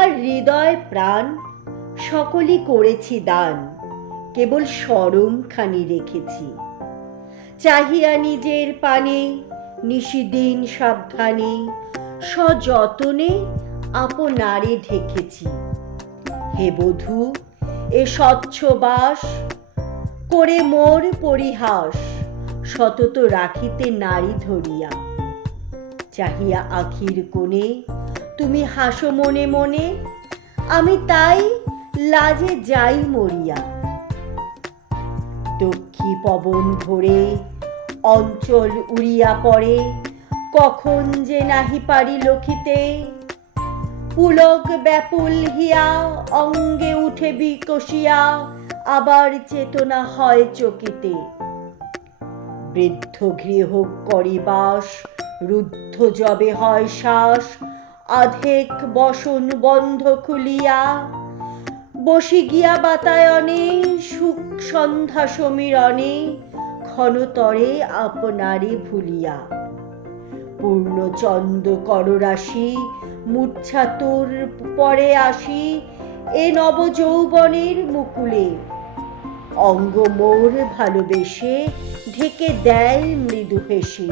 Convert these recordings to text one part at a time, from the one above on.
আমার হৃদয় প্রাণ সকলই করেছি দান, কেবল শরম খানি রেখেছি। চাহিয়া নিজের পানে নিশিদিন সাবধানে সযতনে আপনারে ঢেকেছি। হে বধূ, এ স্বচ্ছ বাস করে মোর পরিহাস সতত রাখিতে নারী ধরিয়া। চাহিয়া আখির কোণে তুমি হাসো মনে মনে, আমি তাই লাজে যাই মরিয়া। দক্ষি পবন ধরে অঞ্চল উড়িয়া পড়ে, কখন যে নাহি পারি লখিতে। পুলক ব্যাকুল হিয়া অঙ্গে উঠে বিকশিয়া, আবার চেতনা হয় চকিতে। বৃদ্ধ গৃহ করি বাস, রুদ্ধ যবে হয় শ্বাস, আধেক বসন বন্ধ খুলিয়া। বসি গিয়া বাতায়নে সুখ সন্ধ্যা সমীরণে, ক্ষণতরে আপনারে ভুলিয়া। পূর্ণচন্দ্র কররাশি মূর্ছা তোর পরে আসি, এ নব যৌবনের মুকুলে। অঙ্গ মোর ভালোবেসে ঢেকে দেয় মৃদু হেসে,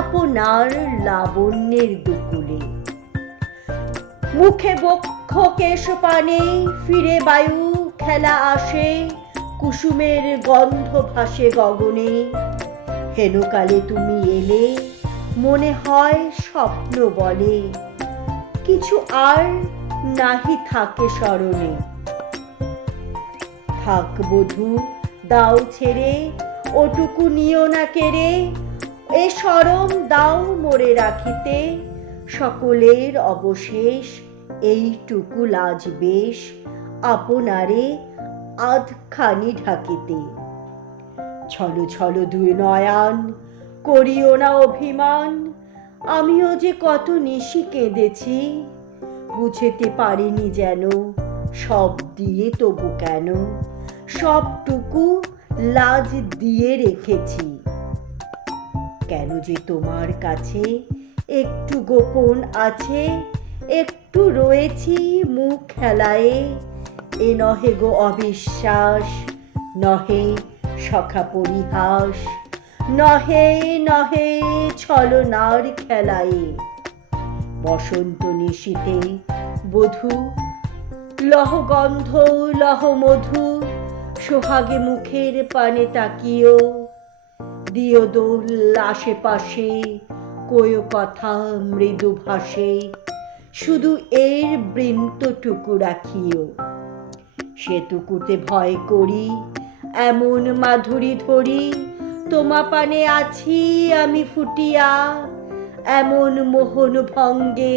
আপনার লাবণ্যের দুকুলে। মুখে বক্ষ কেশ পানে ফিরে বায়ু খেলা আসে, কুসুমের গন্ধ ভাসে গগনে। হেনকালে তুমি এলে মনে হয় স্বপ্ন বলে, কিছু আর নাহি থাকে স্মরণে। থাক বধূ দাও ছেড়ে, ওটুকু নিও না কেড়ে, এ শরম দাও মোরে রাখিতে। সকলের অবশেষ এইটুকু লাজ বেশ, আপনারে আধখানি ঢাকিতে। ছলো ছলো দুই নয়ন করিও না অভিমান, আমিও যে কত নিশি কেঁদেছি। বুঝেতে পারিনি যেন সব দিয়ে তবু কেন, সবটুকু লাজ দিয়ে রেখেছি। কেন যে তোমার কাছে একটু গোপন আছে, একটু রয়েছি মুখ খেলায়ে। এ নহে গো অবিশ্বাস, নহে সখা পরিহাস, নহে নহে ছলনার খেলায়ে। বসন্ত নিশীতে বধূ লহ গন্ধ লহ মধু, সোহাগে মুখের পানে তাকিও। দিও দোল আশেপাশে, কয়ো কথা মৃদু ভাসে, শুধু এর বৃন্তটুকু রাখিও। সেটুকুতে ভয় করি এমন মাধুরী ধরি, তোমা পানে আছি আমি ফুটিয়া। এমন মোহন ভঙ্গে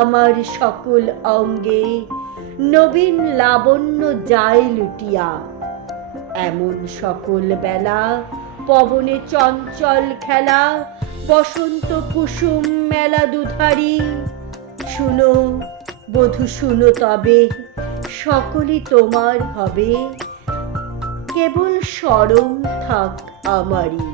আমার সকল অঙ্গে, নবীন লাবণ্য যায় লুটিয়া। এমন সকল বেলা পবনে চঞ্চল খেলা, বসন্ত কুসুম মেলা দুধারি। শুনো বধূ শুনো তবে, সকলই তোমার হবে, কেবল শরম থাক আমারই।